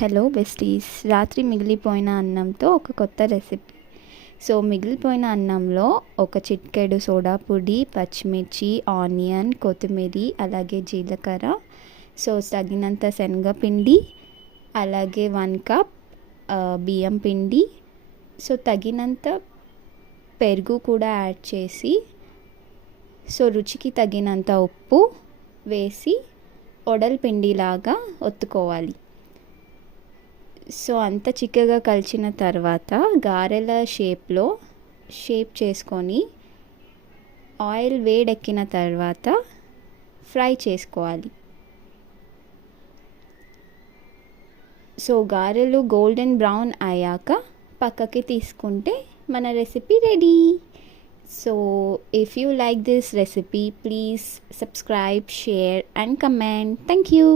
Hello besties, రాత్రి మిగిలిపోయిన అన్నంతో ఒక కొత్త రెసిపీ. సో మిగిలిపోయిన అన్నంలో ఒక చిటికెడు సోడా పొడి, పచ్చిమిర్చి, ఆనియన్, కొత్తిమీర, అలాగే జీలకర్ర, సో తగినంత శనగపిండి, అలాగే 1 కప్ బియ్యం పిండి, సో తగినంత పెరుగు కూడా యాడ్ చేసి, సో రుచికి తగినంత ఉప్పు వేసి వడల పిండిలాగా ఒత్తుకోవాలి. సో అంత చిక్కగా కలిసిన తర్వాత గారెల షేప్ చేసుకొని ఆయిల్ వేడెక్కిన తర్వాత ఫ్రై చేసుకోవాలి. సో గారెలు గోల్డెన్ బ్రౌన్ అయ్యాక పక్కకి తీసుకుంటే మన recipe ready. So if you like this recipe, please subscribe, share and comment. Thank you.